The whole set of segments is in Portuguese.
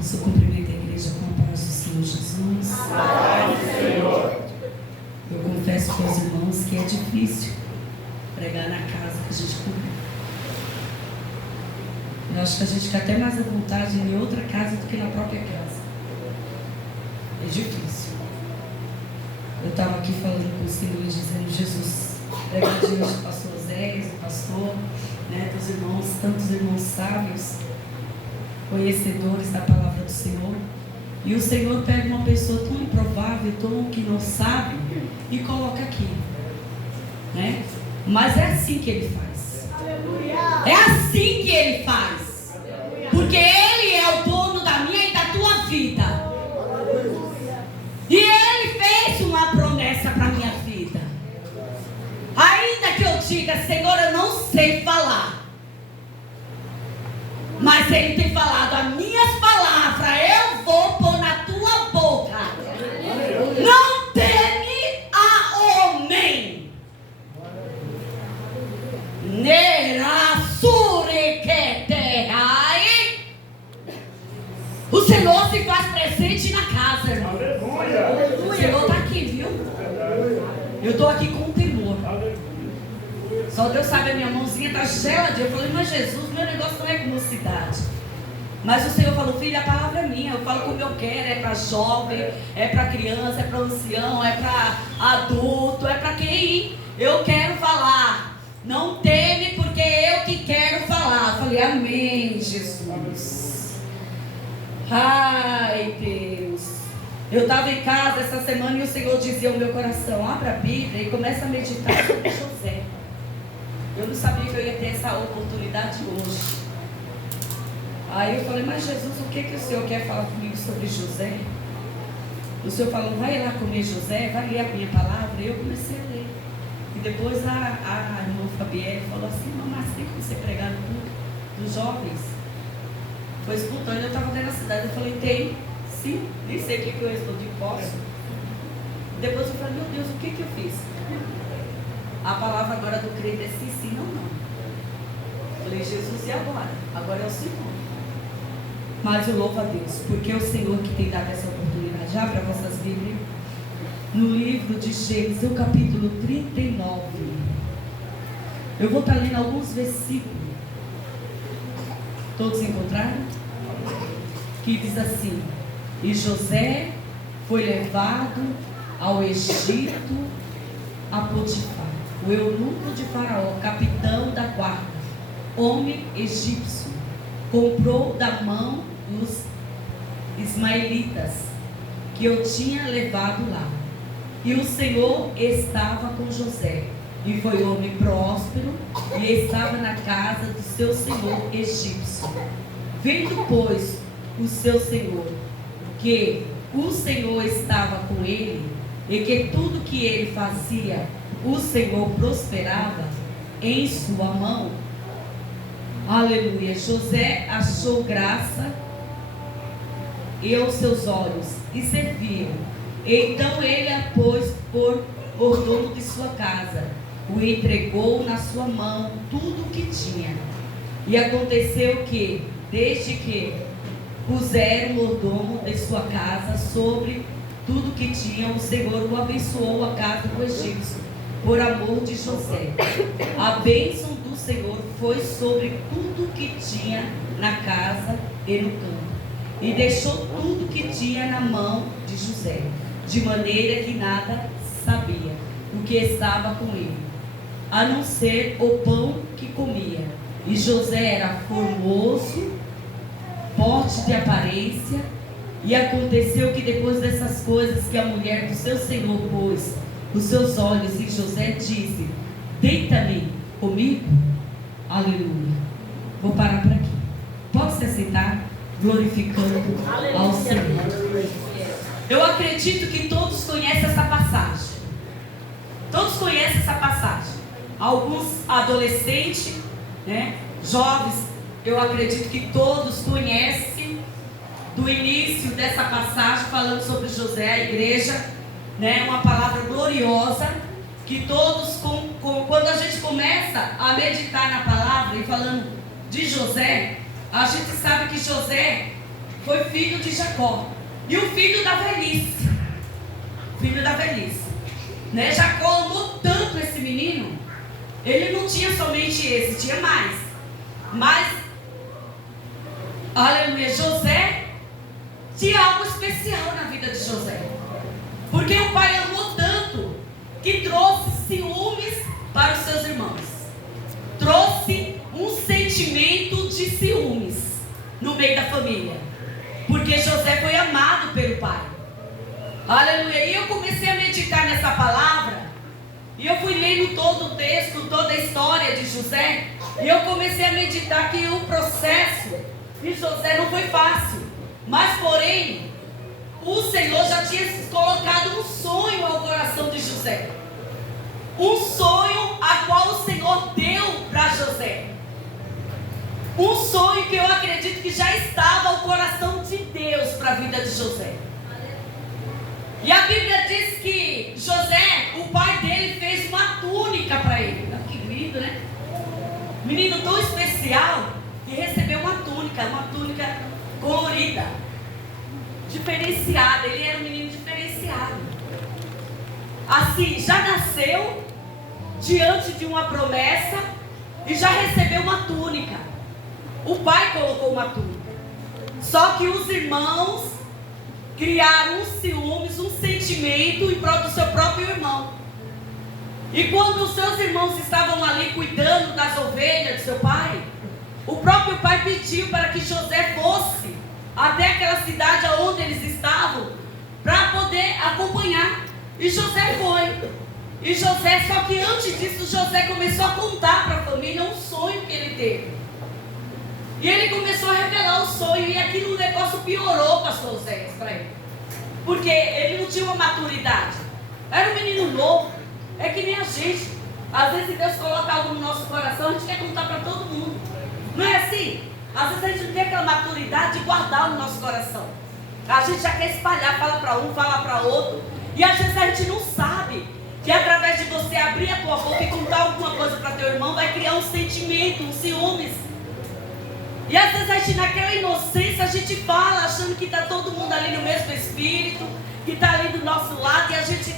irmãos, eu cumprimento a igreja com a paz do Senhor Jesus. Paz do Senhor. Eu confesso para os irmãos que é difícil pregar na casa que a gente cumpre. Eu acho que a gente fica até mais à vontade em outra casa do que na própria casa. É difícil. Eu estava aqui falando com o Senhor e dizendo: Jesus, pregar diante do pastor Zé, do pastor, né, dos irmãos, tantos irmãos sábios, conhecedores da palavra do Senhor. E o Senhor pega uma pessoa tão improvável, tão que não sabe, e coloca aqui, né? Mas é assim que Ele faz. É assim que Ele faz. Porque Ele é o dono da minha e da tua vida. E Ele fez uma promessa para a minha vida. Ainda que eu diga: Senhor, eu não sei falar, mas Ele tem falado: as minhas palavras eu vou pôr na tua boca. Não teme a homem. O Senhor se faz presente na casa, irmão. O Senhor está aqui, viu? Eu estou aqui com temor. Só Deus sabe, a minha mãozinha está geladinha. Eu falei: mas Jesus, meu negócio não é com mocidade. Mas o Senhor falou: filha, a palavra é minha. Eu falo como eu quero. É para jovem, é para criança, é para ancião, é para adulto, é para quem eu quero falar. Não teme, porque eu que quero falar. Eu falei: amém, Jesus. Ai, Deus. Eu estava em casa essa semana e o Senhor dizia ao meu coração: abra a Bíblia e começa a meditar sobre José. Eu não sabia que eu ia ter essa oportunidade hoje. Aí eu falei: mas Jesus, o que o Senhor quer falar comigo sobre José? O Senhor falou: vai lá comer José, vai ler a minha palavra. E eu comecei a ler. E depois a irmã Fabielle falou assim: mamãe, tem que você pregar no culto dos jovens? Foi espontâneo, eu estava dentro da cidade. Eu falei: tem, sim, nem sei o que eu respondi, posso. Depois eu falei: meu Deus, o que eu fiz? A palavra agora do crente é sim, sim, não, não. Eu falei: Jesus, e agora? Agora é o Senhor. Mas eu louvo a Deus, porque é o Senhor que tem dado essa oportunidade. Já para vossas Bíblias, no livro de Gênesis, o capítulo 39. Eu vou estar lendo alguns versículos. Todos encontraram? Que diz assim: e José foi levado ao Egito a Potifar, o eunuco de Faraó, capitão da guarda, homem egípcio, comprou da mão dos ismaelitas que eu tinha levado lá. E o Senhor estava com José, e foi homem próspero, e estava na casa do seu senhor egípcio. Vendo, pois, o seu senhor que o Senhor estava com ele, e que tudo que ele fazia, o Senhor prosperava em sua mão. Aleluia. José achou graça e aos seus olhos, e serviu. Então ele a pôs por mordomo de sua casa, o entregou na sua mão tudo o que tinha. E aconteceu que, desde que puseram o mordomo de sua casa sobre tudo que tinha, o Senhor o abençoou a casa do egípcio, por amor de José. A bênção do Senhor foi sobre tudo que tinha na casa e no campo, e deixou tudo que tinha na mão de José, de maneira que nada sabia o que estava com ele, a não ser o pão que comia. E José era formoso, forte de aparência. E aconteceu que depois dessas coisas que a mulher do seu senhor pôs os seus olhos em José, disse: deita-me comigo. Aleluia. Vou parar por aqui. Pode se assentar, glorificando ao Senhor. Eu acredito que todos conhecem essa passagem. Todos conhecem essa passagem. Alguns adolescentes, né, jovens, eu acredito que todos conhecem do início dessa passagem, falando sobre José, a igreja, né, uma palavra gloriosa, que todos, quando a gente começa a meditar na palavra e falando de José, a gente sabe que José foi filho de Jacó. E o filho da velhice. Filho da velhice. Né? Jacó amou tanto esse menino. Ele não tinha somente esse, tinha mais. Mas, aleluia, José tinha algo especial na vida de José. Porque o pai amou tanto que trouxe ciúmes para os seus irmãos. Trouxe um sentimento de ciúmes no meio da família. Porque José foi amado pelo pai. Aleluia. E eu comecei a meditar nessa palavra. E eu fui lendo todo o texto, toda a história de José. E eu comecei a meditar que o processo de José não foi fácil. Mas porém, o Senhor já tinha colocado um sonho ao coração de José. Um sonho a qual o Senhor deu para José. Um sonho que eu acredito que já estava ao coração de Deus para a vida de José. E a Bíblia diz que José, o pai dele, fez uma túnica para ele. Que lindo, né? Menino tão especial que recebeu uma túnica colorida, diferenciada. Ele era um menino diferenciado. Assim, já nasceu diante de uma promessa e já recebeu uma túnica. O pai colocou uma túnica. Só que os irmãos criaram um ciúmes, um sentimento em prol do seu próprio irmão. E quando os seus irmãos estavam ali cuidando das ovelhas de seu pai, o próprio pai pediu para que José fosse até aquela cidade onde eles estavam para poder acompanhar. E José foi. E José, só que antes disso, José começou a contar para a família um sonho que ele teve. E ele começou a revelar o sonho, e aquilo, o negócio piorou, pastor Zé, para ele. Porque ele não tinha uma maturidade. Era um menino novo. É que nem a gente. Às vezes Deus coloca algo no nosso coração, a gente quer contar para todo mundo. Não é assim? Às vezes a gente não tem aquela maturidade de guardar no nosso coração. A gente já quer espalhar, fala para um, fala para outro. E às vezes a gente não sabe que através de você abrir a tua boca e contar alguma coisa para teu irmão, vai criar um sentimento, um ciúmes. E às vezes a gente, naquela inocência, a gente fala achando que está todo mundo ali no mesmo espírito, que está ali do nosso lado, e a gente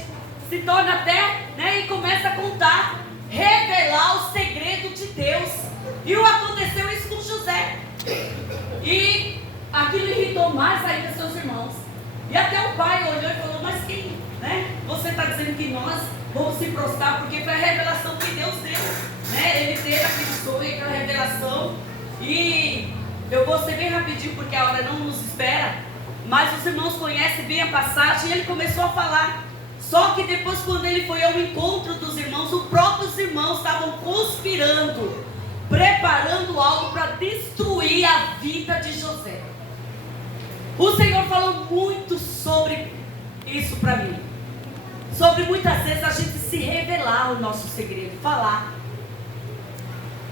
se torna até, né, e começa a contar, revelar o segredo de Deus. E aconteceu isso com José. E aquilo irritou mais ainda seus irmãos. E até o pai olhou e falou: mas quem, né? Você está dizendo que nós vamos se prostrar, porque foi a revelação que Deus deu, né? Ele teve aquele sonho, aquela revelação. E eu vou ser bem rapidinho porque a hora não nos espera, mas os irmãos conhecem bem a passagem. E ele começou a falar. Só que depois, quando ele foi ao encontro dos irmãos, os próprios irmãos estavam conspirando, preparando algo para destruir a vida de José. O Senhor falou muito sobre isso para mim. Sobre muitas vezes a gente se revelar o nosso segredo, falar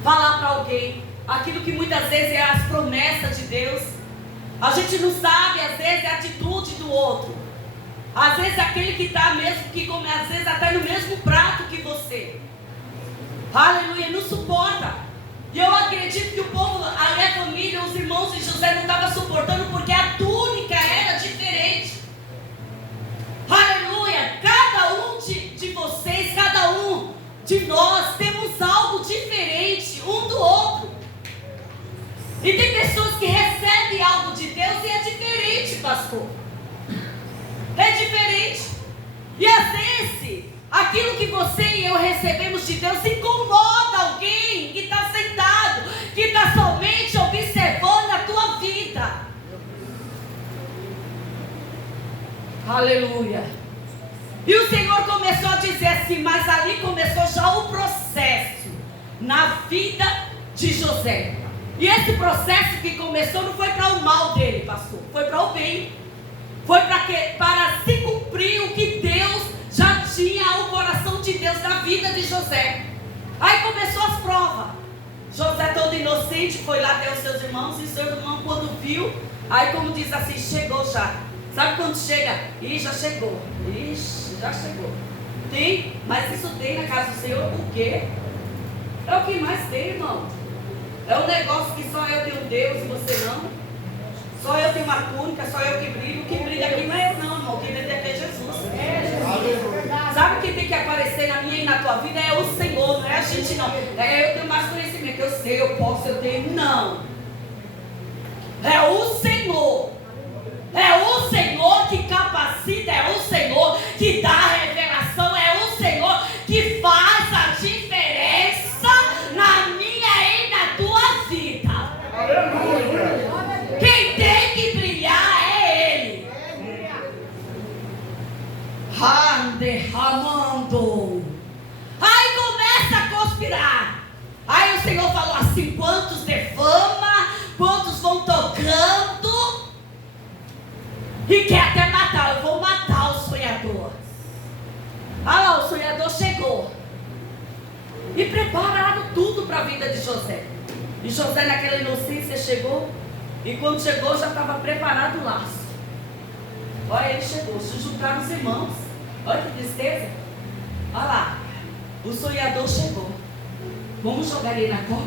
para alguém aquilo que muitas vezes é as promessas de Deus. A gente não sabe, às vezes, a atitude do outro. Às vezes aquele que está mesmo, que come, às vezes até no mesmo prato que você. Aleluia, não suporta. E eu acredito que o povo, a minha família, os irmãos de José não estavam suportando, porque a túnica era diferente. Aleluia, cada um de vocês, cada um de nós, temos algo diferente um do outro. E tem pessoas que recebem algo de Deus e é diferente, pastor. É diferente. E às vezes, aquilo que você e eu recebemos de Deus incomoda alguém que está sentado, que está somente observando a tua vida. Aleluia. E o Senhor começou a dizer assim, mas ali começou já o processo na vida de José. E esse processo que começou não foi para o mal dele, pastor, foi para o bem. Foi para se cumprir o que Deus já tinha ao coração de Deus na vida de José. Aí começou as provas. José, todo inocente, foi lá até os seus irmãos, e seu irmão, quando viu, aí como diz assim, chegou já. Sabe quando chega? Ih, já chegou. Ixi, já chegou. Tem, mas isso tem na casa do Senhor, o quê? É o que mais tem, irmão. É um negócio que só eu tenho Deus e você não. Só eu tenho uma túnica, só eu que brilho. O que brilha aqui não é eu não, irmão. O que brilha aqui é Jesus. Sabe o que tem que aparecer na minha e na tua vida? É o Senhor, não é a gente não. Eu tenho mais conhecimento, eu sei, eu posso, eu tenho. Não. É o Senhor. É o Senhor que capacita, é o Senhor que dá a revelação, é o Senhor que faz a diferença na minha e na tua vida. Quem tem que brilhar é Ele. Derramando. Aí começa a conspirar. Aí o Senhor falou assim: quantos defama, quantos vão tocando e quer até matar. Eu vou matar o sonhador. Ah lá, o sonhador chegou e prepararam tudo para a vida de José. E José, naquela inocência, chegou. E quando chegou, já estava preparado o laço. Olha, ele chegou, se juntaram os irmãos. Olha que tristeza. Olha lá, o sonhador chegou. Vamos jogar ele na cova?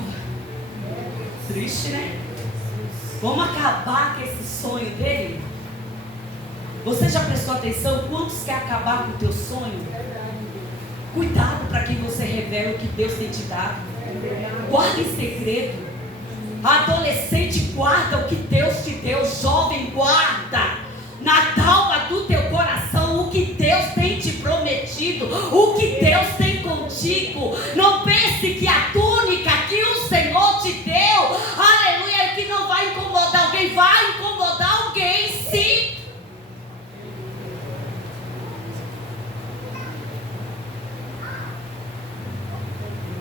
Triste, né? Vamos acabar com esse sonho dele? Você já prestou atenção? Quantos quer acabar com o teu sonho? Cuidado para que você revele o que Deus tem te dado. Guarda em segredo. Adolescente, guarda o que Deus te deu. Jovem, guarda na tábua do teu coração o que Deus tem te prometido, o que Deus tem contigo. Não pense que a túnica que o Senhor te deu, aleluia, que não vai incomodar alguém. Vai incomodar alguém, sim.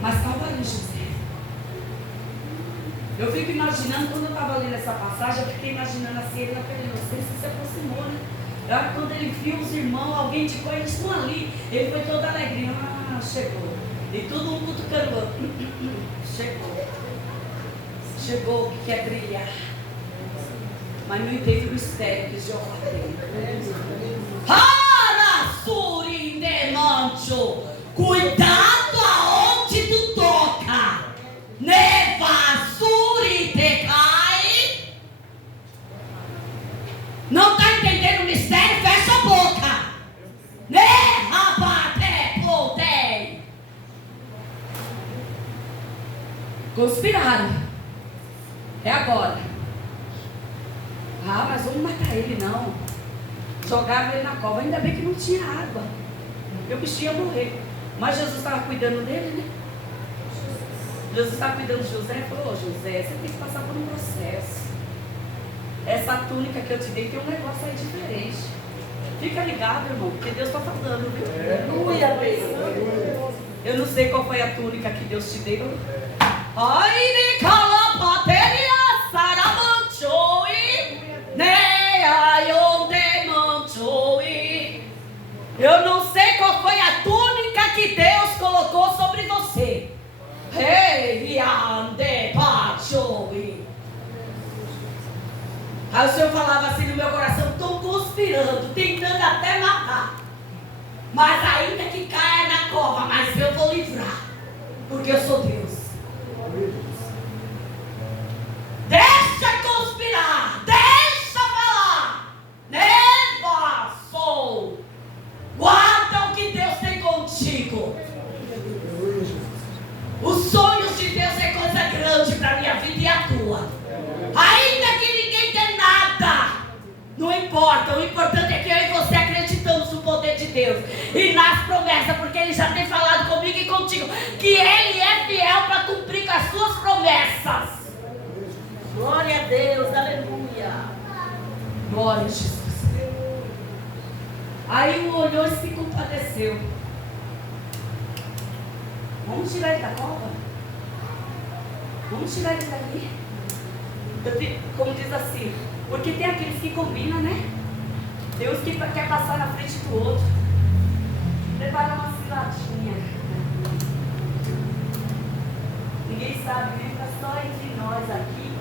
Mas estava ali José. Eu fico imaginando, quando eu estava lendo essa passagem, eu fiquei imaginando assim, ele naquela inocência se aproximou, né? Quando ele viu os irmãos, alguém de coisa, eles estão ali. Ele foi todo alegrinho. Ah, chegou. E todo mundo cutucando. Chegou. Chegou, que quer brilhar. Mas não entende o mistério que Jeová tem. Cuidado aonde tu toca. Nevasuri te cai. Não está entendendo o mistério? Fecha a boca. Nerabate potei. Conspiraram. É agora. Ah, mas vamos matar ele não. Jogaram ele na cova. Ainda bem que não tinha água. Eu bichinho ia morrer. Mas Jesus estava cuidando dele, né? Jesus estava cuidando de José e falou: José, você tem que passar por um processo. Essa túnica que eu te dei tem um negócio aí diferente. Fica ligado, irmão, porque Deus está falando, viu? Aleluia, Deus. Eu não sei qual foi a túnica que Deus te deu. Ai, de calapateria, saramanchoi, ne aionde manchoi. Eu não sei qual foi a túnica que Deus colocou sobre você. Ei, ande pachoi. Aí o Senhor falava assim no meu coração: estou conspirando, tentando até matar. Mas ainda que caia na cova, mas eu vou livrar. Porque eu sou Deus. Deixa conspirar, deixa falar. Neva sou. Guarda o que Deus tem contigo. Os sonhos de Deus é coisa grande para a minha vida e a tua. Ainda que ninguém tenha nada, não importa. O importante é que eu e você acreditamos no poder de Deus e nas promessas, porque Ele já tem falado comigo e contigo que Ele é fiel para cumprir com as suas promessas. Glória a Deus, aleluia. Glória a Jesus. Aí o olhou e se compadeceu. Vamos tirar ele da cova? Vamos tirar ele dali? Como diz assim, porque tem aqueles que combinam, né? Deus que quer passar na frente do outro. Prepara uma ciladinha. Ninguém sabe, nem está só entre nós aqui.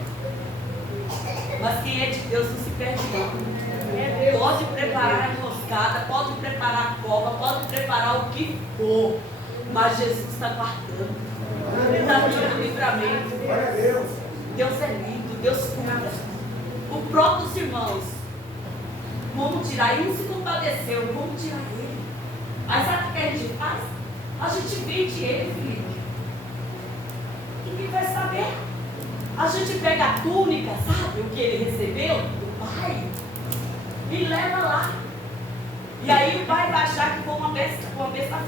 Mas quem é de Deus não se perde não. Pode preparar a enroscada, pode preparar a cova, pode preparar o que for. Mas Jesus está guardando. Ele está dando livramento. Deus é lindo, Deus cura. os próprios irmãos. Vamos tirar, ele não se compadeceu, vamos tirar ele. Mas sabe o que a gente faz? A gente vende ele, Felipe. Ninguém vai saber. A gente pega a túnica, sabe o que ele recebeu do pai, e leva lá. E aí o pai vai achar que foi uma besta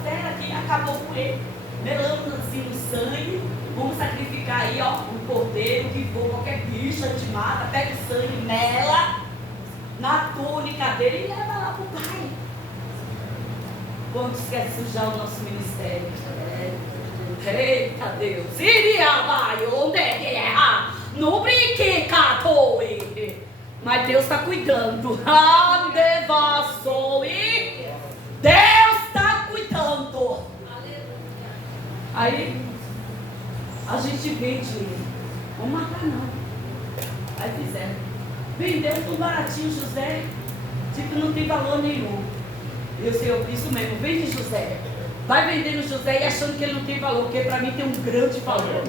fera que acabou com ele. Melamos assim no sangue, vamos sacrificar aí, ó, um cordeiro, que for qualquer bicho, a gente mata, pega o sangue, mela na túnica dele e leva lá pro pai. Quantos quer sujar o nosso ministério? Eita Deus! Iria vai, onde é que é? No brinque, catoe! Mas Deus está cuidando. Deus está cuidando. Aí a gente vende ele. Vamos matar não. Aí fizeram. Vendeu tão baratinho José. Tipo, não tem valor nenhum. Eu sei, isso mesmo, vende José. Vai vendendo José e achando que ele não tem valor, porque para mim tem um grande valor.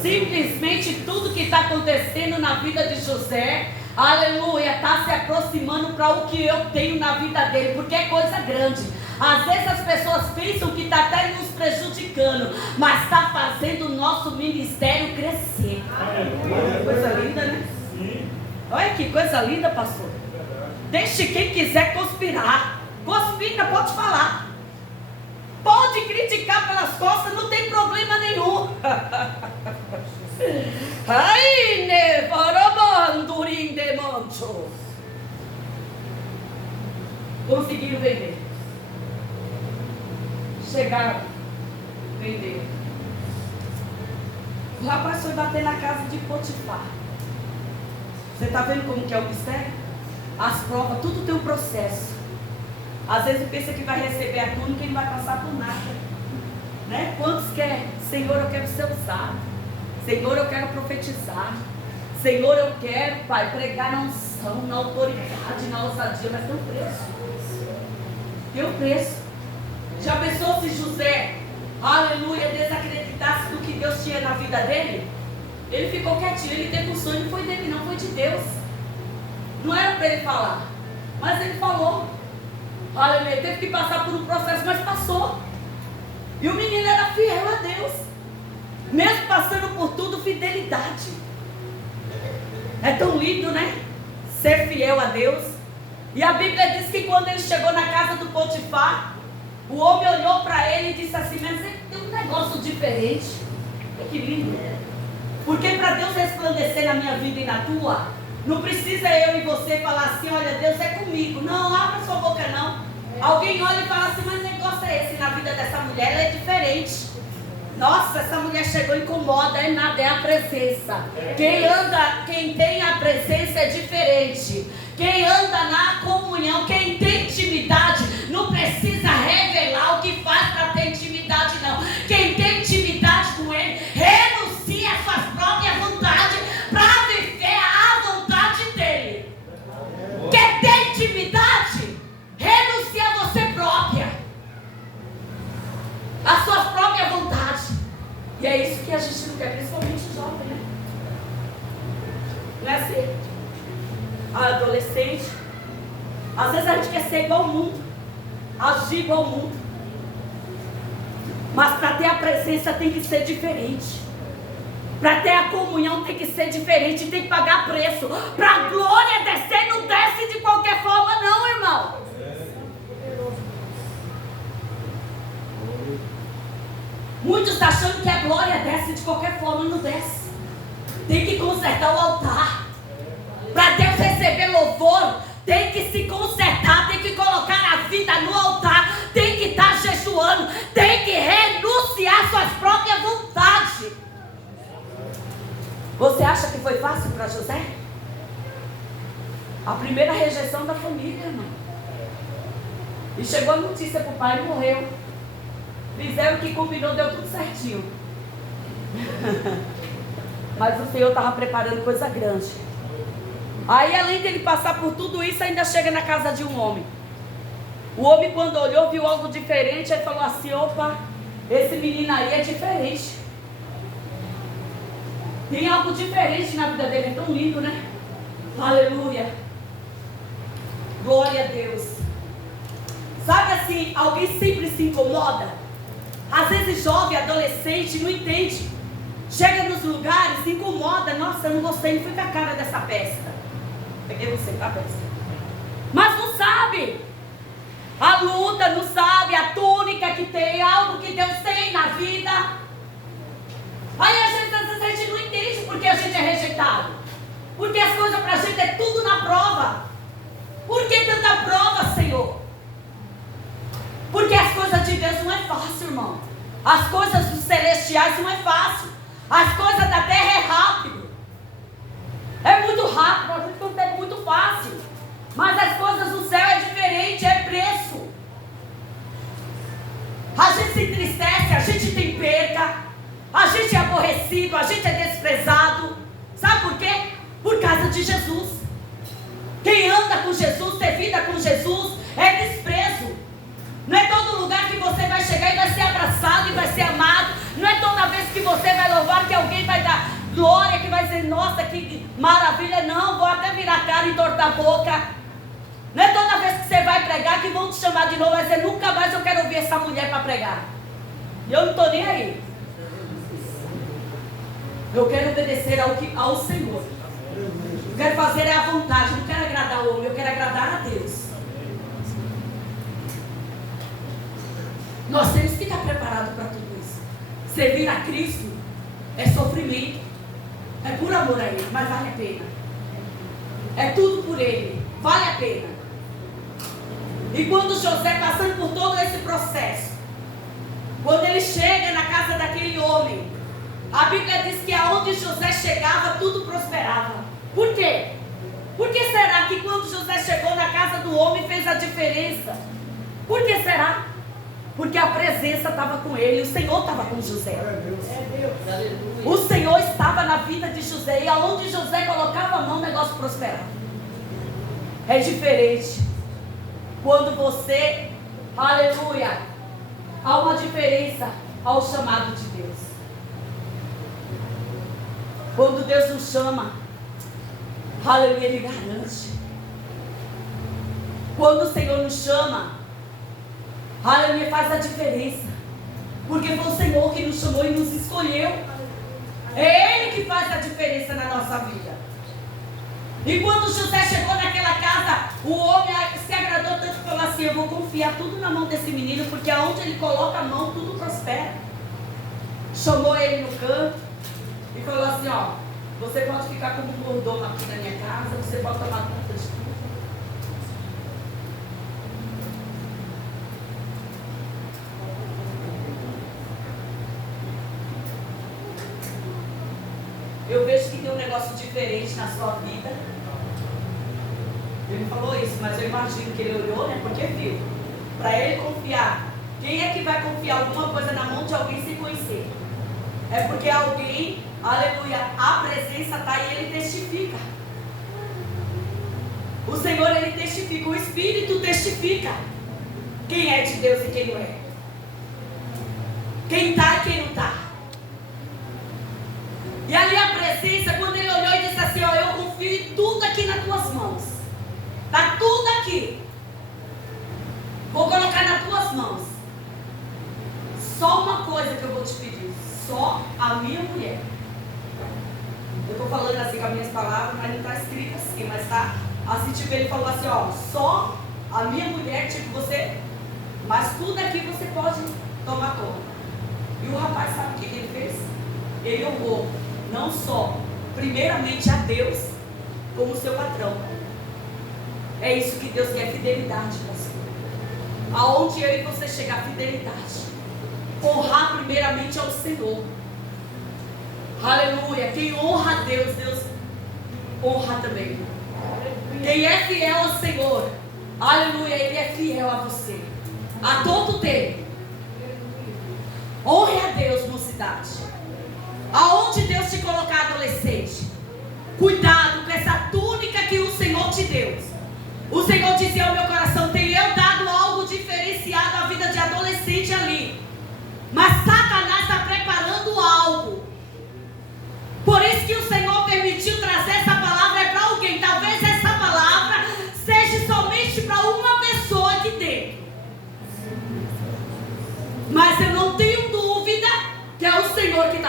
Simplesmente tudo que está acontecendo na vida de José, aleluia, está se aproximando para o que eu tenho na vida dele, porque é coisa grande. Às vezes as pessoas pensam que está até nos prejudicando, mas está fazendo o nosso ministério crescer. Coisa linda, né? Olha que coisa linda, pastor. Deixe quem quiser conspirar. Conspira, pode falar. Pode criticar pelas costas, não tem problema nenhum. Ai, nevarobandurim de mancho. Conseguiram vender. Chegaram, vender. O rapaz foi bater na casa de Potifar. Você está vendo como que é o mistério? As provas, tudo tem um processo. Às vezes pensa que vai receber a túnica e não vai passar por nada. Né? Quantos querem? Senhor, eu quero ser usado. Senhor, eu quero profetizar. Senhor, eu quero, Pai, pregar na unção, na autoridade, na ousadia. Mas tem um preço. Tem um preço. Já pensou se José, aleluia, desacreditasse do que Deus tinha na vida dele? Ele ficou quietinho, ele teve um sonho, não foi dele não, foi de Deus. Não era para ele falar, mas ele falou. Aleluia, teve que passar por um processo, mas passou. E o menino era fiel a Deus. Mesmo passando por tudo, fidelidade. É tão lindo, né? Ser fiel a Deus. E a Bíblia diz que quando ele chegou na casa do Potifar, o homem olhou para ele e disse assim: mas tem um negócio diferente. Que lindo. Porque para Deus resplandecer na minha vida e na tua, não precisa eu e você falar assim: olha, Deus é comigo. Não, abra sua boca não. Alguém olha e fala assim: mas que negócio é esse na vida dessa mulher? Ela é diferente. Nossa, essa mulher chegou e incomoda, é nada, é a presença. Quem tem a presença é diferente. Quem anda na comunhão, quem tem intimidade, não precisa revelar o que faz para ter intimidade não. Quem tem intimidade com ele, renuncia às suas próprias vontades para viver a vontade dele. Quer ter intimidade? Renuncia a você própria, as suas próprias vontades. E é isso que a gente não quer, principalmente o jovem, né? Não é assim? A adolescente, às vezes a gente quer ser igual ao mundo, agir igual ao mundo, mas para ter a presença tem que ser diferente. Para ter a comunhão tem que ser diferente, tem que pagar preço. Para a glória descer, não desce de qualquer forma não, irmão. Muitos achando que a glória desce de qualquer forma, não desce. Tem que consertar o altar. Para Deus receber louvor, tem que se consertar, tem que colocar a vida no altar, tem que estar jejuando, tem que renunciar às suas próprias vontades. Você acha que foi fácil para José? A primeira rejeição da família, irmão. E chegou a notícia para o pai e morreu. Fizeram o que combinou, deu tudo certinho. Mas o Senhor estava preparando coisa grande. Aí, além dele passar por tudo isso, ainda chega na casa de um homem. O homem, quando olhou, viu algo diferente. Aí falou assim: opa, esse menino aí é diferente. Tem algo diferente na vida dele. É tão lindo, né? Aleluia. Glória a Deus. Sabe assim, alguém sempre se incomoda? Às vezes jovem, adolescente, não entende. Chega nos lugares, se incomoda. Nossa, eu não gostei, não fui com a cara dessa festa. Peguei você pra festa. Mas não sabe a luta, não sabe a túnica que tem, algo que Deus tem na vida. Aí às vezes a gente não entende porque a gente é rejeitado. Porque as coisas pra gente é tudo na prova. Por que tanta prova, Senhor? Porque as coisas de Deus não é fácil, irmão. As coisas dos celestiais não é fácil. As coisas da terra é rápido. É muito rápido, a gente consegue muito fácil. Mas as coisas do céu é diferente, é preço. A gente se entristece, a gente tem perca, a gente é aborrecido, a gente é desprezado. Sabe por quê? Por causa de Jesus. Quem anda com Jesus, ter vida com Jesus, é desprezo. Não é todo lugar que você vai chegar e vai ser abraçado e vai ser amado. Não é toda vez que você vai louvar que alguém vai dar glória, que vai dizer, nossa, que maravilha. Não, vou até virar a cara e entortar a boca. Não é toda vez que você vai pregar que vão te chamar de novo, vai dizer, nunca mais eu quero ouvir essa mulher para pregar. E eu não estou nem aí. Eu quero obedecer ao Senhor. Eu quero fazer a vontade, não quero agradar o homem, eu quero agradar a Deus. Nós temos que estar preparados para tudo isso. Servir a Cristo é sofrimento. É por amor a Ele, mas vale a pena. É tudo por Ele, vale a pena. E quando José, passando por todo esse processo, quando ele chega na casa daquele homem, a Bíblia diz que aonde José chegava, tudo prosperava. Por quê? Por que será que quando José chegou na casa do homem fez a diferença? Por que será? Porque a presença estava com ele, o Senhor estava com José. O Senhor estava na vida de José, e aonde José colocava a mão, o negócio prosperava. É diferente. Quando você, aleluia, há uma diferença ao chamado de Deus. Quando Deus nos chama, aleluia, Ele garante. Quando o Senhor nos chama, aleluia, faz a diferença. Porque foi o Senhor que nos chamou e nos escolheu. É Ele que faz a diferença na nossa vida. E quando José chegou naquela casa, o homem se agradou tanto que falou assim, eu vou confiar tudo na mão desse menino, porque aonde ele coloca a mão, tudo prospera. Chamou ele no canto e falou assim, ó, você pode ficar como mordomo aqui na minha casa, você pode tomar conta de tudo. Eu vejo que tem um negócio diferente na sua vida. Ele falou isso, mas eu imagino que ele olhou, né? Porque viu. Para ele confiar. Quem é que vai confiar alguma coisa na mão de alguém sem conhecer? É porque alguém, aleluia, a presença está aí e ele testifica. O Senhor, ele testifica. O Espírito testifica quem é de Deus e quem não é. Quem está e quem não está. E ali a presença, quando ele olhou e disse assim, ó, eu confio em tudo aqui nas tuas mãos. Está tudo aqui. Vou colocar nas tuas mãos. Só uma coisa que eu vou te pedir. Só a minha mulher. Eu estou falando assim com as minhas palavras, mas não está escrito assim. Mas está assim, tipo, ele falou assim, ó, só a minha mulher, tipo, você. Mas tudo aqui você pode tomar conta. E o rapaz, sabe o que ele fez? Ele honrou não só, primeiramente, a Deus, como seu patrão. É isso que Deus quer, fidelidade, pastor. Aonde eu e você chegar, fidelidade. Honrar primeiramente ao Senhor. Aleluia. Quem honra a Deus, Deus honra também. Quem é fiel ao Senhor, aleluia, Ele é fiel a você. A todo tempo. Honre a Deus, mocidade. Aonde Deus te colocar, adolescente, cuidado com essa túnica que o Senhor te deu. O Senhor dizia ao meu coração, tenho eu dado algo diferenciado à vida de adolescente ali. Mas Satanás está preparando algo. Por isso que o Senhor permitiu trazer essa palavra para alguém. Talvez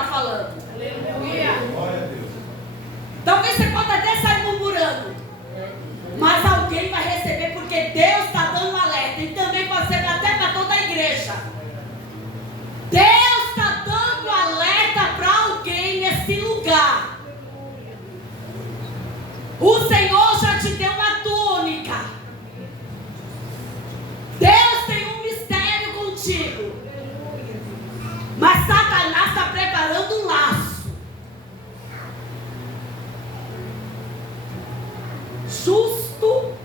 está falando. Aleluia. Glória a Deus. Talvez você pode até sair murmurando, mas alguém vai receber, porque Deus está dando um alerta. E também pode ser até para toda a igreja. Deus está dando alerta para alguém nesse lugar. O Senhor já te deu uma túnica. Deus tem um mistério contigo. Mas Satanás está preparando um laço. Justo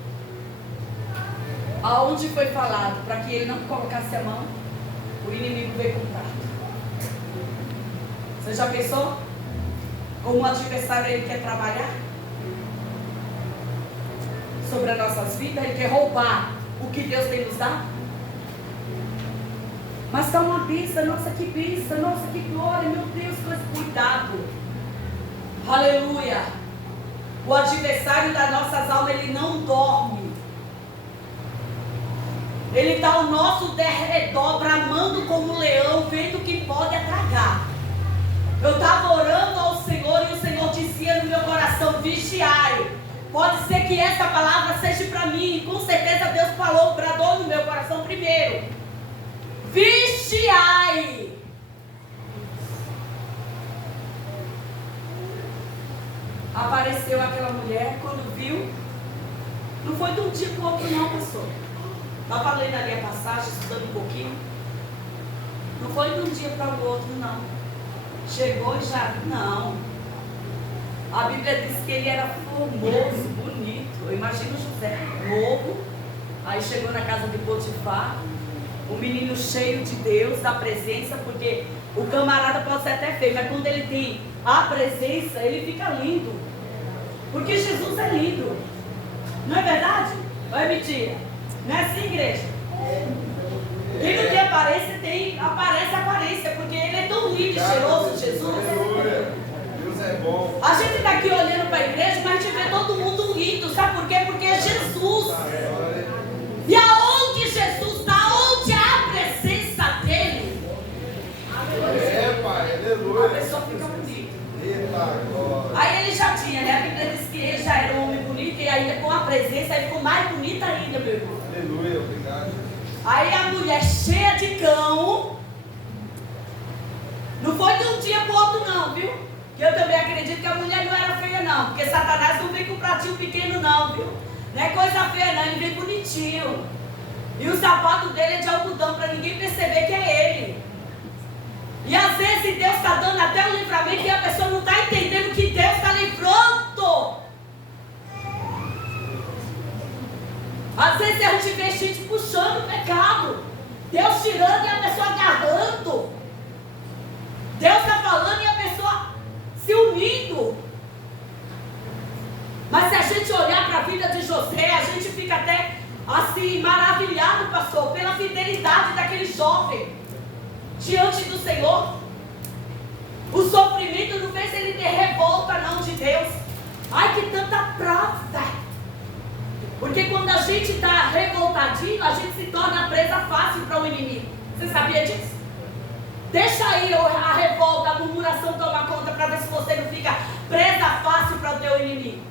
aonde foi falado, para que ele não colocasse a mão, o inimigo veio com prato. Você já pensou? Como o adversário ele quer trabalhar sobre as nossas vidas, ele quer roubar o que Deus tem nos dado. Mas está uma bênção, nossa que bênção, nossa que glória, meu Deus, cuidado. Aleluia. O adversário das nossas almas, ele não dorme. Ele está ao nosso derredor, bramando como um leão, vendo que pode atragar. Eu estava orando ao Senhor e o Senhor dizia no meu coração: vigiai. Pode ser que essa palavra seja para mim. Com certeza Deus falou, bradou no meu coração primeiro. Vigiai. Apareceu aquela mulher, quando viu, não foi de um dia para o outro não, pastor. Estava lendo ali a passagem, estudando um pouquinho. Não foi de um dia para o outro não. Chegou e já, não. A Bíblia diz que ele era formoso, bonito. Eu imagino José, novo. Aí chegou na casa de Potifar, o menino cheio de Deus, da presença, porque o camarada pode ser até feio, mas quando ele tem a presença, ele fica lindo. Porque Jesus é lindo. Não é verdade? Ou é mentira? Não é assim, igreja? Quem não tem aparência, aparece a aparência, porque ele é tão lindo e cheiroso, Jesus. Deus é bom. A gente está aqui olhando para a igreja, mas a gente vê todo mundo lindo. Sabe por quê? Porque é Jesus. E aonde Jesus está, onde há a presença dele, É, pai, aleluia. a pessoa fica bonita. Eita, glória. Aí ele já tinha, né? A Bíblia diz que ele já era um homem bonito e ainda com a presença ele ficou mais bonito ainda, meu irmão. Aleluia, obrigado. Aí a mulher cheia de cão, não foi de um dia para o outro não, viu? Que eu também acredito que a mulher não era feia não, porque Satanás não vem com um pratinho pequeno não, viu? Não é coisa feia não, ele vem bonitinho. E o sapato dele é de algodão para ninguém perceber que é ele. E às vezes Deus está dando até o livramento e a pessoa não está entendendo que Deus está livrando. Às vezes a gente vê gente puxando o pecado, Deus tirando e a pessoa agarrando. Deus está falando e a pessoa se unindo. Mas se a gente olhar para a vida de José, a gente fica até assim maravilhado, pastor, pela fidelidade daquele jovem diante do Senhor. O sofrimento não fez ele ter revolta não de Deus. Ai, que tanta prova. Porque quando a gente está revoltadinho, a gente se torna presa fácil para o inimigo. Você sabia disso? Deixa aí a revolta, a murmuração tomar conta, para ver se você não fica presa fácil para o teu inimigo.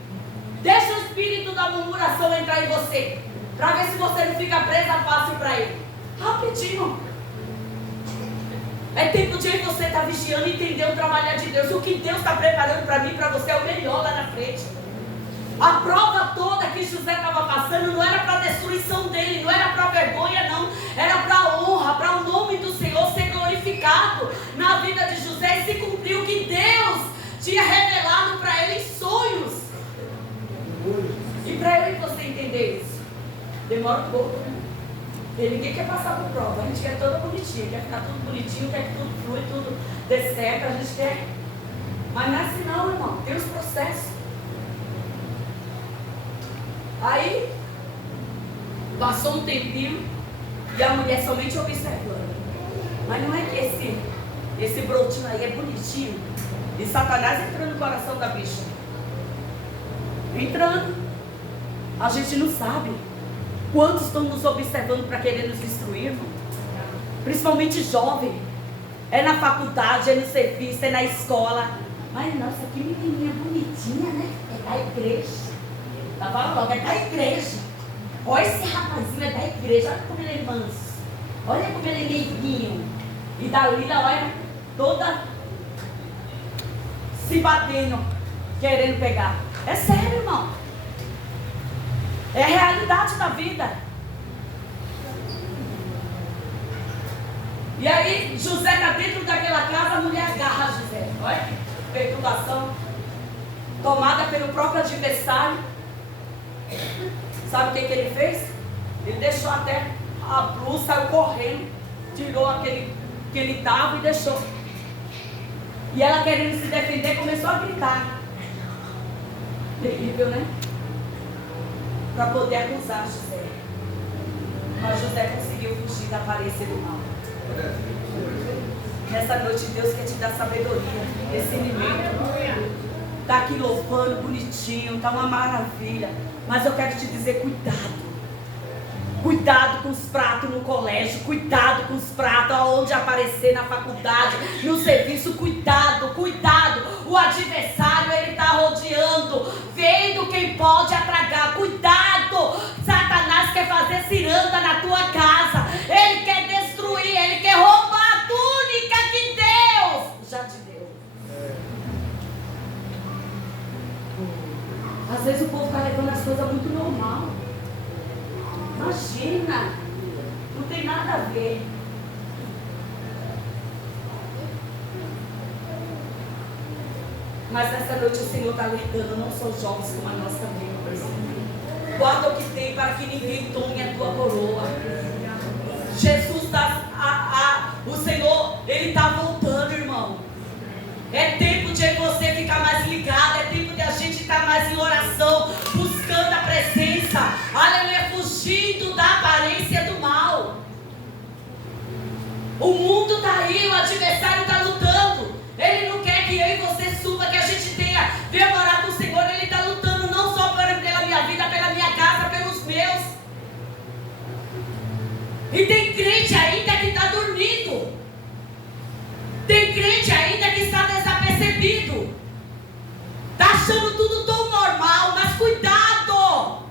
Deixa o espírito da murmuração entrar em você, para ver se você não fica presa fácil para ele. Rapidinho. É tempo de você estar vigiando e entender o trabalhar de Deus. O que Deus está preparando para mim e para você é o melhor lá na frente. A prova toda que José estava passando não era para a destruição dele, não era para a vergonha não, era para a honra, para o nome do Senhor ser glorificado na vida de José, e se cumpriu o que Deus tinha revelado para ele em sonhos. E para eu e você entender isso, demora um pouco, né? E ninguém quer passar por prova, a gente quer toda bonitinha, quer ficar tudo bonitinho, quer que tudo flui, tudo dê certo, a gente quer. Mas não é assim não, irmão, tem os processos. Aí, passou um tempinho e a mulher somente observando. Mas não é que esse brotinho aí é bonitinho. E Satanás entrando no coração da bicha. Entrando. A gente não sabe quantos estão nos observando para querer nos destruir, irmão. Principalmente jovem. é na faculdade, é no serviço, é na escola. Mas nossa, que menininha bonitinha, né? É da igreja. Tá falando logo, é da igreja. Olha esse rapazinho, é da igreja. Olha como ele é manso. Olha como ele é neguinho. E Dalila, olha, toda se batendo, querendo pegar. É sério, irmão. É a realidade da vida. E aí, José está dentro daquela casa, a mulher agarra José. Olha que perturbação. Tomada pelo próprio adversário. Sabe o que ele fez? Ele deixou até a blusa, saiu correndo, tirou aquele que ele estava e deixou. E ela, querendo se defender, começou a gritar. Terrível, né? Para poder acusar José. Mas José conseguiu fugir da aparência do mal. Nessa noite Deus quer te dar sabedoria, discernimento. Está aqui louvando, bonitinho, está uma maravilha. Mas eu quero te dizer, cuidado. Cuidado com os pratos no colégio, cuidado com os pratos aonde aparecer na faculdade, no serviço, cuidado, cuidado. O adversário, ele está rodeando, vendo quem pode atragar, cuidado. Satanás quer fazer ciranda na tua casa, ele quer destruir, ele quer roubar a túnica que Deus já te deu. Às vezes o povo está levando as coisas muito normal. Imagina, não tem nada a ver. Mas nessa noite o Senhor está alertando não só os jovens, como a nós também. Guarda o que tem para que ninguém tome a tua coroa. Jesus o Senhor, Ele está voltando, irmão. É tempo de você ficar mais ligado, é tempo de a gente estar mais em oração, buscando a presença, aleluia, fugindo da aparência do mal. O mundo está aí, o adversário está lutando, ele não quer que eu e você suba, que a gente venha morar com o Senhor. Ele está lutando não só pela minha vida, pela minha casa, pelos meus. E tem crente ainda que está dormindo, tem crente ainda que está desapercebido, está achando tudo tão normal. Mas cuidado,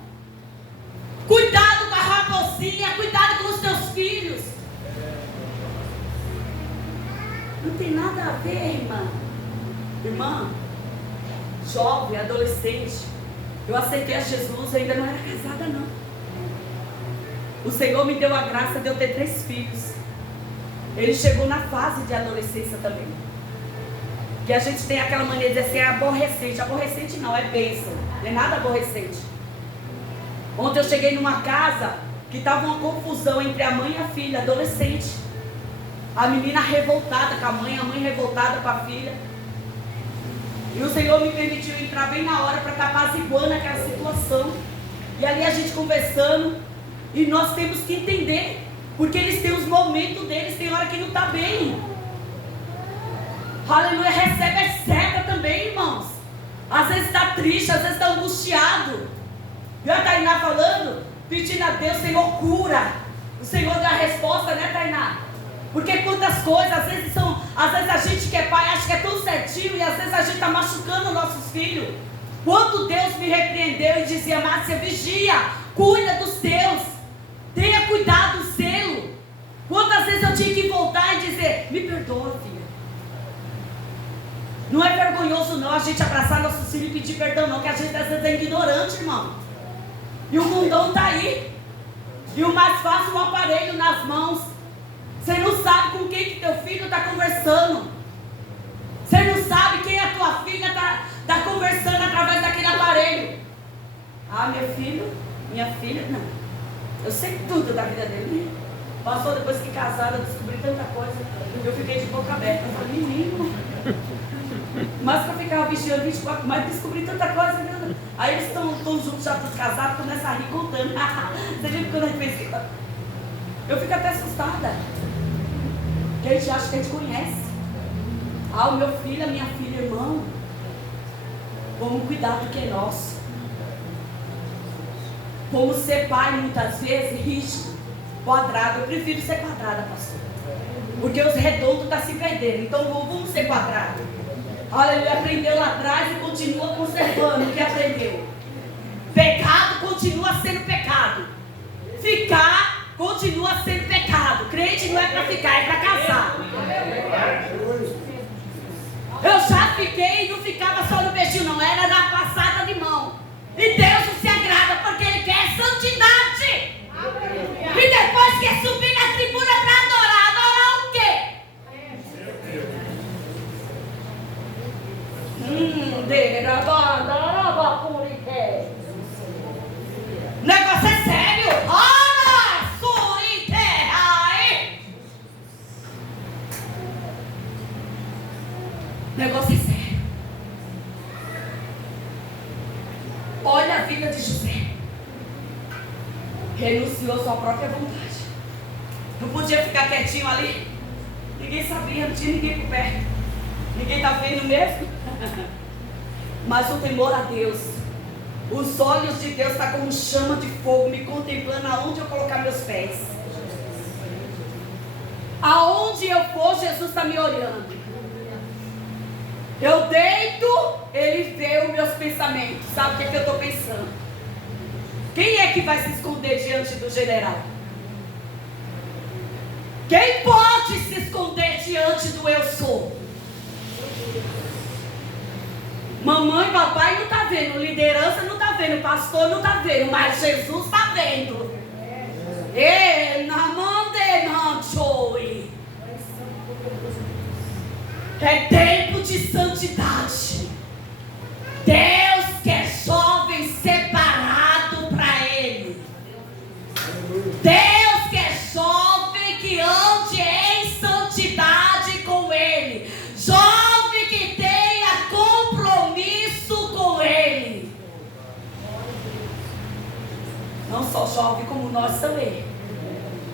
cuidado com a raposinha, cuidado com os teus filhos. Não tem nada a ver, irmã, jovem, adolescente. Eu aceitei a Jesus, eu ainda não era casada não. O Senhor me deu a graça de eu ter 3 filhos. Ele chegou na fase de adolescência também. Que a gente tem aquela mania de dizer assim, é aborrecente. Aborrecente não, é bênção. Não é nada aborrecente. Ontem eu cheguei numa casa que estava uma confusão entre a mãe e a filha, adolescente. A menina revoltada com a mãe revoltada com a filha. E o Senhor me permitiu entrar bem na hora para estar apaziguando aquela situação. E ali a gente conversando. E nós temos que entender. Porque eles têm os momentos deles, tem hora que não está bem. Aleluia, recebe a seta também, irmãos. Às vezes está triste, às vezes está angustiado. E a Tainá falando, pedindo a Deus, Senhor, cura. O Senhor dá a resposta, né, Tainá? Porque quantas coisas, às vezes a gente que é pai, acha que é tão certinho, e às vezes a gente está machucando nossos filhos. Quando Deus me repreendeu e dizia, Márcia, vigia, cuida dos teus, tenha cuidado, zelo. Quantas vezes eu tinha que voltar e dizer, me perdoa, filha. Não é vergonhoso não a gente abraçar nossos filhos e pedir perdão não, que a gente às vezes é ignorante, irmão. E o mundão está aí. E o mais fácil, um aparelho nas mãos. Você não sabe com quem que teu filho está conversando. Você não sabe quem a tua filha está conversando através daquele aparelho. Ah, meu filho, minha filha, não. Eu sei tudo da vida dele. Passou depois que casaram, eu descobri tanta coisa. Eu fiquei de boca aberta. Eu falei, menino. Mas para ficar vigiando 24, mas descobri tanta coisa, viu? Aí eles estão juntos já todos casados, começam a rir contando. Você viu quando a gente fez isso? Eu fico até assustada. Porque a gente acha que a gente conhece. Ah, o meu filho, a minha filha, irmão. Vamos cuidar do que é nosso. Como ser pai muitas vezes, rígido, quadrado. Eu prefiro ser quadrada, pastor. Porque os redondos estão se perdendo. Então vamos ser quadrados. Aleluia, aprendeu lá atrás e continua conservando o que aprendeu. Pecado continua sendo pecado. Ficar continua sendo pecado. Crente não é para ficar, é para casar. Eu já fiquei e não ficava só no beijinho, não. Era na passada de mão. E Deus não se agrada porque Ele quer santidade. E depois quer subir na tribuna para adorar. Adorar o quê? Negócio é sério. Ora, suriterrai. Negócio é sério. Olha a vida de José. Renunciou à sua própria vontade. Não podia ficar quietinho ali. Ninguém sabia, não tinha ninguém por perto. Ninguém está vendo mesmo. Mas o temor a Deus, os olhos de Deus estão como chama de fogo, me contemplando aonde eu colocar meus pés. Aonde eu for, Jesus está me olhando. Eu deito, Ele vê os meus pensamentos. Sabe o que, é que eu estou pensando? Quem é que vai se esconder diante do general? Quem pode se esconder diante do eu sou? Mamãe, papai não está vendo, liderança não está vendo, pastor não está vendo, mas Jesus está vendo. É tempo de santidade. Deus quer jovem separado para Ele. Deus quer jovem que ande em santidade com Ele. Jovem que tenha compromisso com Ele. Não só jovem como nós também.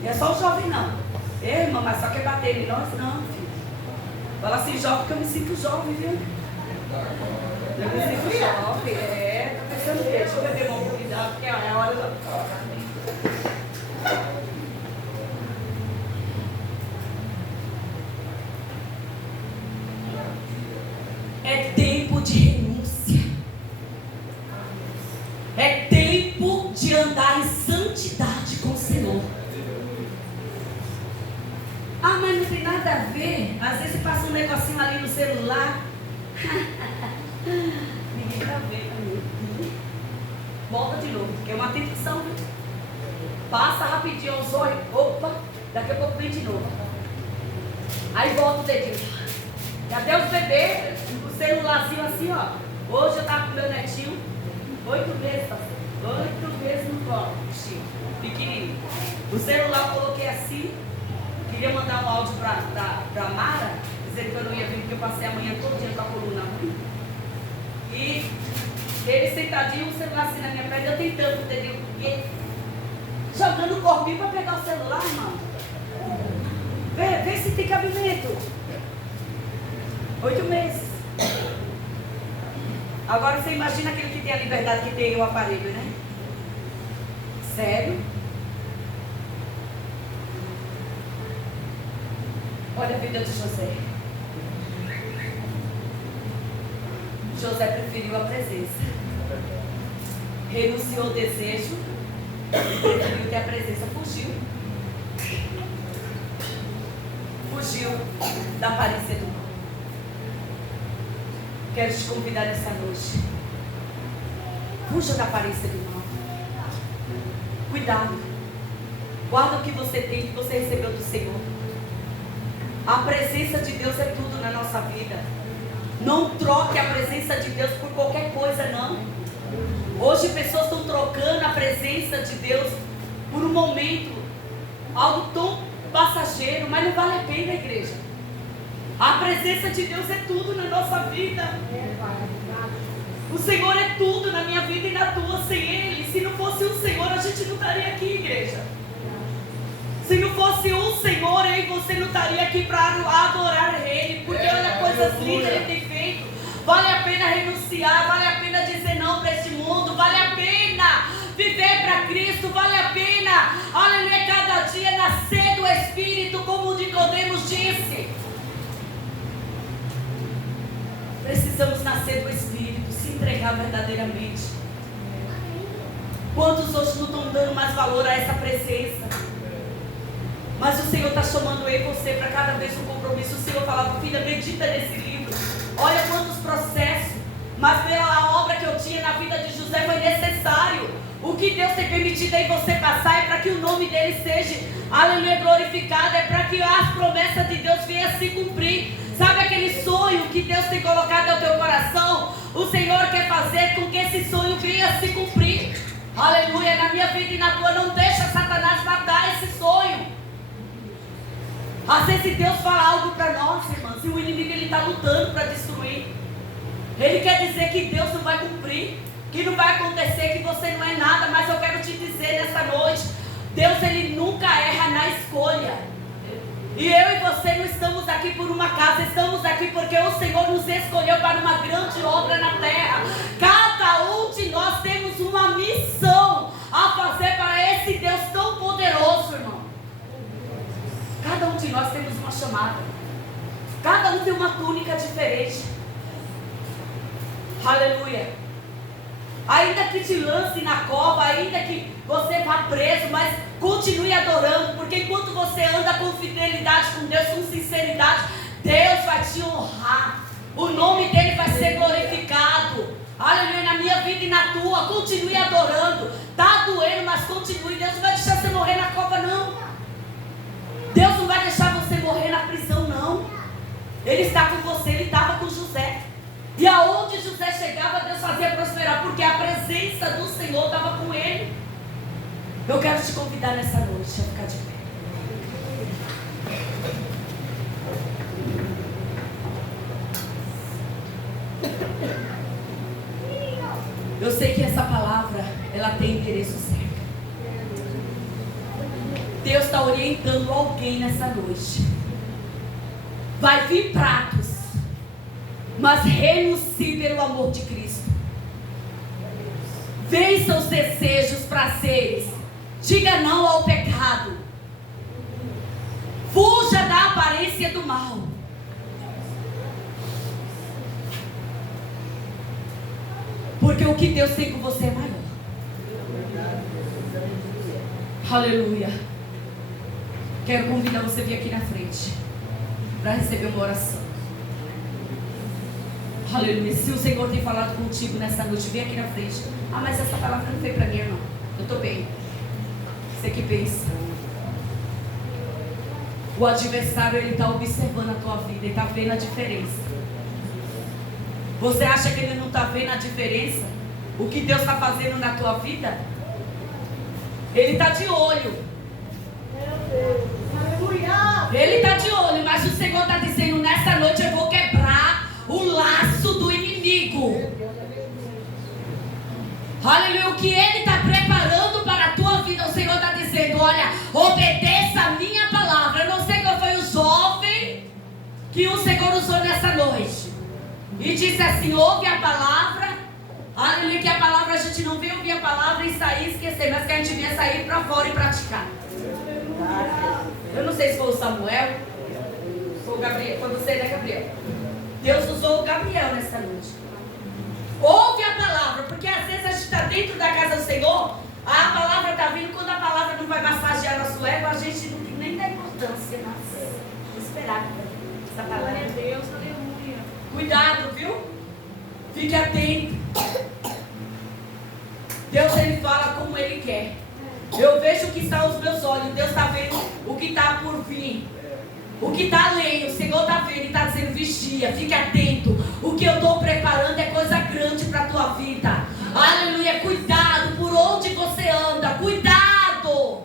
Não é só o jovem não. Ei, irmã, mas só quer bater em nós? Não, filho. Fala assim, jovem, porque eu me sinto jovem, viu? Eu me sinto jovem. Tá pensando o quê? Deixa eu beber uma oportunidade, porque é a hora da... É tempo de renúncia. É tempo de andar em santidade com o Senhor. Ah, mas não tem nada a ver. Às vezes passa um negocinho ali no celular. Ninguém tá vendo. Volta de novo, porque é uma tentação. Passa rapidinho os olhos. Opa, daqui a pouco vem de novo. Aí volta o dedinho. E até os bebês, o celularzinho assim, ó. Hoje eu tava com meu netinho, 8 meses, parceiro. 8 meses no colo, bichinho, pequenininho. O celular eu coloquei assim. Queria mandar um áudio pra Mara, dizendo que eu não ia vir, porque eu passei a manhã todo dia com a coluna ruim. E ele sentadinho, o celular assim na minha perna, eu tentando o dedinho, porque jogando o corpinho para pegar o celular, irmão. Vê se tem cabimento. 8 meses. Agora você imagina aquele que tem a liberdade que tem o aparelho, né? Sério? Olha a vida de José. José preferiu a presença. Renunciou ao desejo. Preferiu ter a presença. Fugiu. Fugiu da aparência do mal. Quero te convidar nessa noite. Fuja da aparência do mal. Cuidado. Guarda o que você tem, que você recebeu do Senhor. A presença de Deus é tudo na nossa vida. Não troque a presença de Deus por qualquer coisa, não. Hoje pessoas estão trocando a presença de Deus por um momento, algo tão passageiro, mas não vale a pena, igreja. A presença de Deus é tudo na nossa vida. O Senhor é tudo na minha vida e na tua. Sem Ele, se não fosse o Senhor, a gente não estaria aqui, igreja. Se não fosse o Senhor, eu e você não estaria aqui para adorar Ele. Porque olha coisas lindas Ele tem feito. Vale a pena renunciar, vale a pena dizer não para este mundo, vale a pena viver para Cristo, vale a pena, aleluia, cada dia nascer do Espírito, como Nicodemos disse. Precisamos nascer do Espírito, se entregar verdadeiramente. Quantos hoje não estão dando mais valor a essa presença? Mas o Senhor está chamando eu e você para cada vez um compromisso. O Senhor falava: filha, medita nesse livro. Olha quantos processos. Mas pela obra que eu tinha na vida de José foi necessário. O que Deus tem permitido aí você passar é para que o nome dele seja, aleluia, glorificado. É para que as promessas de Deus venham a se cumprir. Sabe aquele sonho que Deus tem colocado no teu coração? O Senhor quer fazer com que esse sonho venha a se cumprir. Aleluia, na minha vida e na tua. Não deixa Satanás matar esse sonho. Às vezes Deus fala algo para nós, irmãos, e o inimigo ele está lutando para destruir. Ele quer dizer que Deus não vai cumprir, que não vai acontecer, que você não é nada. Mas eu quero te dizer nessa noite, Deus ele nunca erra na escolha. E eu e você não estamos aqui por uma casa, estamos aqui porque o Senhor nos escolheu para uma grande obra na terra. Cada um de nós temos uma missão a fazer para esse Deus tão poderoso, irmão. Cada um de nós temos uma chamada. Cada um tem uma túnica diferente. Aleluia. Ainda que te lance na cova, ainda que você vá preso, mas continue adorando, porque enquanto você anda com fidelidade com Deus, com sinceridade, Deus vai te honrar. O nome dele vai ser glorificado. Aleluia, na minha vida e na tua. Continue adorando. Está doendo, mas continue. Deus não vai deixar você morrer na cova, não. Deus não vai deixar você morrer na prisão, não. Ele está com você, ele estava com José. E aonde José chegava, Deus fazia prosperar, porque a presença do Senhor estava com ele. Eu quero te convidar nessa noite a ficar de pé. Eu sei que essa palavra, ela tem endereço certo. Deus está orientando alguém nessa noite. Vai vir pratos, mas renuncie pelo amor de Cristo. Vença os desejos, prazeres. Diga não ao pecado. Fuja da aparência do mal. Porque o que Deus tem com você é maior. Aleluia. Quero convidar você a vir aqui na frente para receber uma oração. Aleluia. Se o Senhor tem falado contigo nessa noite, vem aqui na frente. Ah, mas essa palavra não foi para mim, irmão. Eu estou bem. Você que pensa. O adversário, ele está observando a tua vida. Ele está vendo a diferença. Você acha que ele não está vendo a diferença? O que Deus está fazendo na tua vida? Ele está de olho. Ele está de olho. Mas o Senhor está dizendo, nessa noite eu vou quebrar o laço do inimigo. Aleluia. O que ele está preparando para a tua vida, o Senhor está dizendo, olha, obedeça a minha palavra. Eu não sei qual foi o jovem que o Senhor usou nessa noite e disse assim, ouve a palavra. Aleluia, que a palavra, a gente não vem ouvir a palavra e sair e esquecer, mas que a gente venha sair para fora e praticar. Eu não sei se foi o Samuel, foi o Gabriel, foi você, né, Gabriel? Deus usou o Gabriel nessa noite. Ouve a palavra, porque às vezes a gente está dentro da casa do Senhor, a palavra está vindo, quando a palavra não vai massagear nosso ego, a gente não tem nem da importância, mas esperar essa palavra. Glória a Deus, aleluia. Cuidado, viu? Fique atento. Deus, ele fala como ele quer. Eu vejo o que está aos meus olhos. Deus está vendo o que está por vir. O que está além, o Senhor está vendo e está dizendo, vigia, fique atento. O que eu estou preparando é coisa grande para a tua vida. Aleluia, cuidado por onde você anda, cuidado.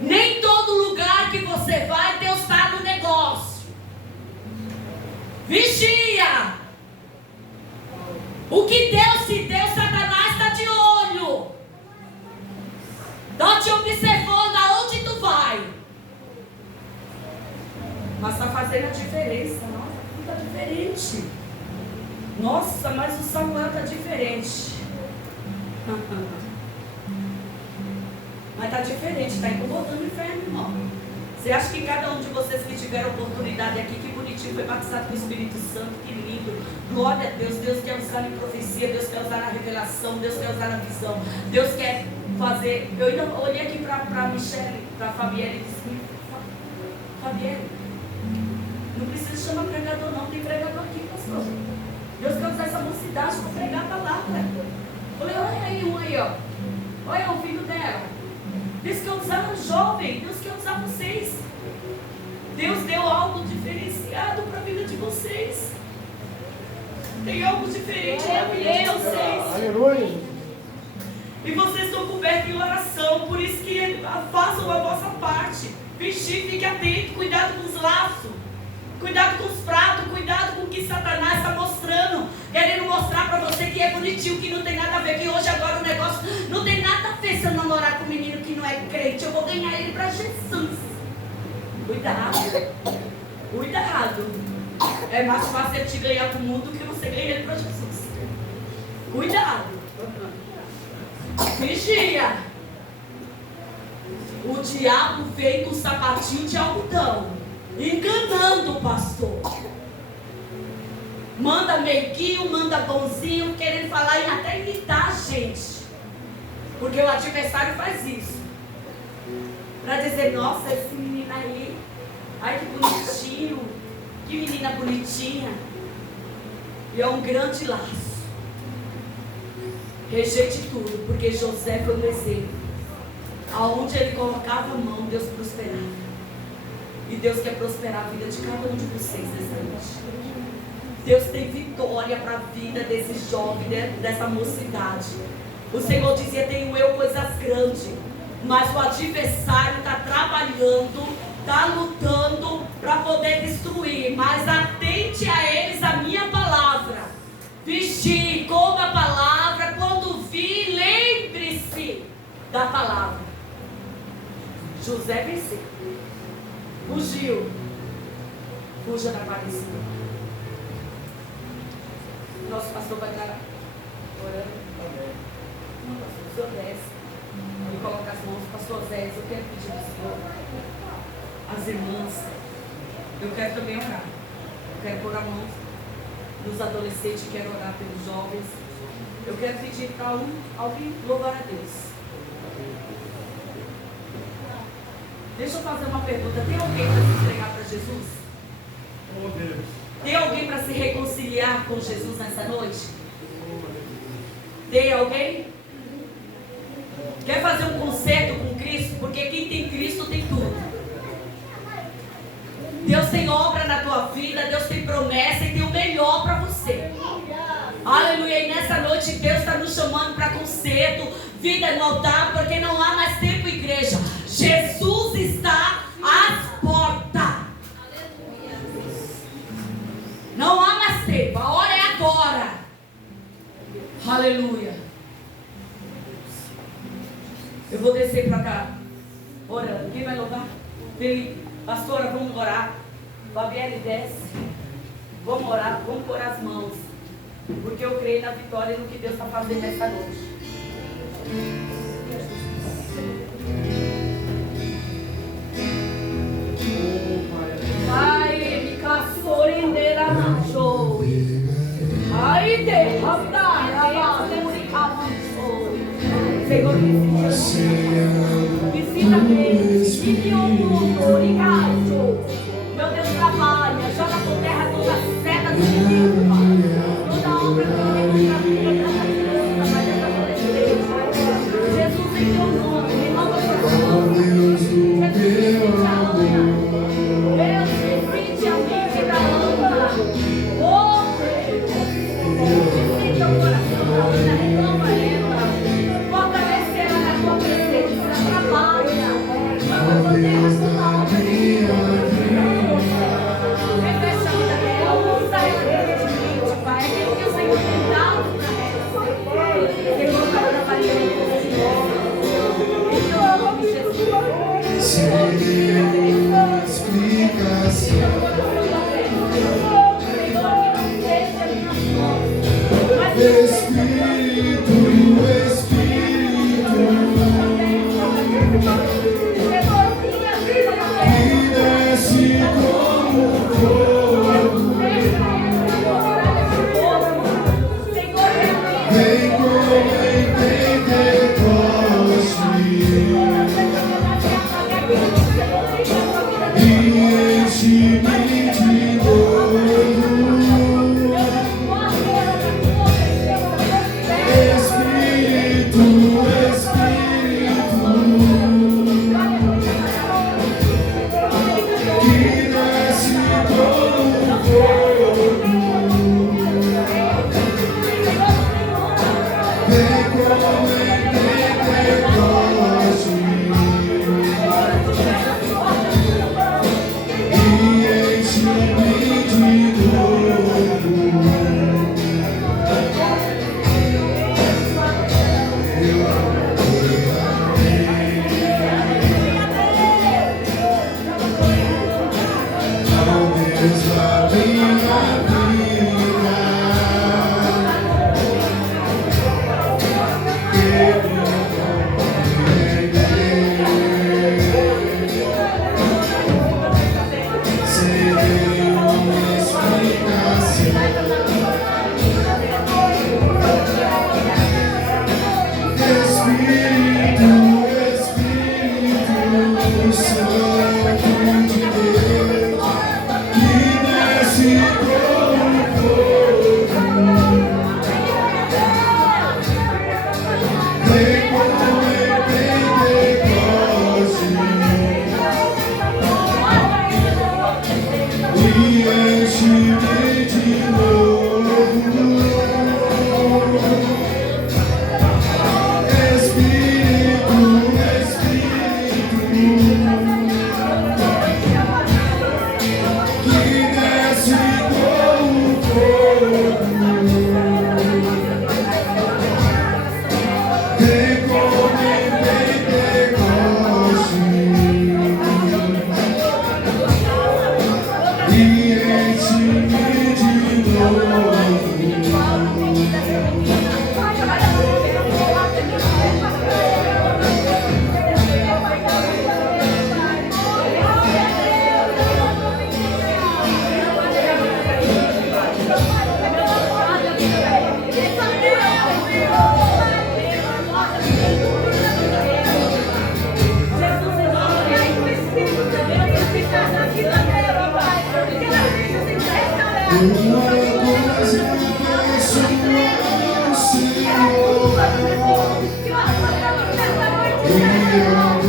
Nem todo lugar que você vai, Deus está no negócio. Vigia. O que Deus te deu, Satanás está de olho. Está te observando aonde tu vai. Mas está fazendo a diferença. Nossa, está diferente. Nossa, mas o Samuel está diferente. Mas está diferente, está incomodando o inferno, irmão. Você acha que cada um de vocês que tiveram oportunidade aqui, que bonitinho, foi batizado com o Espírito Santo, que lindo. Glória a Deus. Deus quer usar em profecia, Deus quer usar na revelação, Deus quer usar na visão. Deus quer fazer. Eu ainda olhei aqui para Michele, para Fabielle e disse: Fabielle, não precisa chamar pregador não, tem pregador aqui, pastor. Deus quer usar essa mocidade para pregar a palavra. Falei: olha aí um aí, ó. Olha o filho dela. Deus quer usar um jovem, Deus quer usar vocês. Deus deu algo diferenciado para a vida de vocês. Tem algo diferente na vida de vocês. Aleluia. E vocês estão cobertos em oração, por isso que façam a vossa parte. Vigie, fique atento, cuidado com os laços, cuidado com os pratos, cuidado com o que Satanás está mostrando, querendo mostrar para você que é bonitinho, que não tem nada a ver, que hoje agora o negócio não tem nada a ver se eu namorar com um menino que não é crente, eu vou ganhar ele para Jesus. Cuidado, cuidado. É mais fácil ele te ganhar para o mundo do que você ganhar ele para Jesus. Cuidado. Vigia. O diabo vem com um sapatinho de algodão, enganando o pastor. Manda meiguinho, manda bonzinho, querendo falar e até imitar a gente. Porque o adversário faz isso. Para dizer: nossa, esse menino aí, ai que bonitinho, que menina bonitinha. E é um grande laço. Rejeite tudo, porque José foi um exemplo. Aonde ele colocava a mão, Deus prosperava. E Deus quer prosperar a vida de cada um de vocês nessa noite. Deus tem vitória para a vida desses jovens, dessa mocidade. O Senhor dizia: tenho eu coisas grandes. Mas o adversário está trabalhando, está lutando para poder destruir. Mas atente a eles a minha palavra. Vigie, coma a palavra. Quando vir, lembre-se da palavra. José venceu. Fugiu. Fuja da aparência. Nosso pastor vai estar orando. Não, pastor, o senhor desce. Ele coloca as mãos. Pastor Zé, eu quero pedir ao senhor, as irmãs, eu quero também orar. Eu quero pôr a mão nos adolescentes, quero orar pelos jovens. Eu quero pedir para alguém louvar a Deus. Deixa eu fazer uma pergunta. Tem alguém para se entregar para Jesus? Oh, Deus. Tem alguém para se reconciliar com Jesus nessa noite? Tem alguém? Quer fazer um concerto com Cristo? Porque quem tem Cristo tem tudo. Deus tem obra na tua vida, Deus tem promessa e tem o melhor para você. Aleluia. E nessa noite Deus está nos chamando para concerto, vida no altar, porque não há mais tempo, igreja. Jesus está às portas. Não há mais tempo, a hora é agora. Aleluia. Eu vou descer para cá orando. Quem vai louvar? Felipe, pastora, vamos orar. Fabielle, desce. Vamos orar, vamos pôr as mãos. Porque eu creio na vitória e no que Deus está fazendo nessa noite. Ai, me caçorendeira na joia. Ai, derramar, Senhor, me ensina meu Deus, trabalha, joga por terra toda a seta do inimigo, toda obra do inimigo. Jesus, em teu nome, me manda por Jesus, me ama. Deus, visite a minha vida, ama. Oh, Deus, visite o coração da Ana, reclama ela. Fortalece ela na tua presença, trabalha.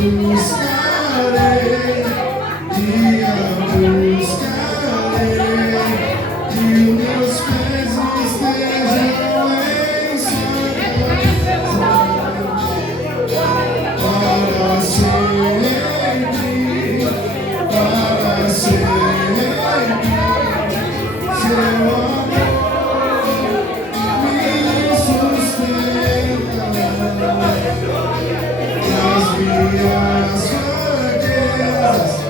buscarei, que os meus pés estejam em sua para sempre, seu amor me sustenta nas minhas fraquezas.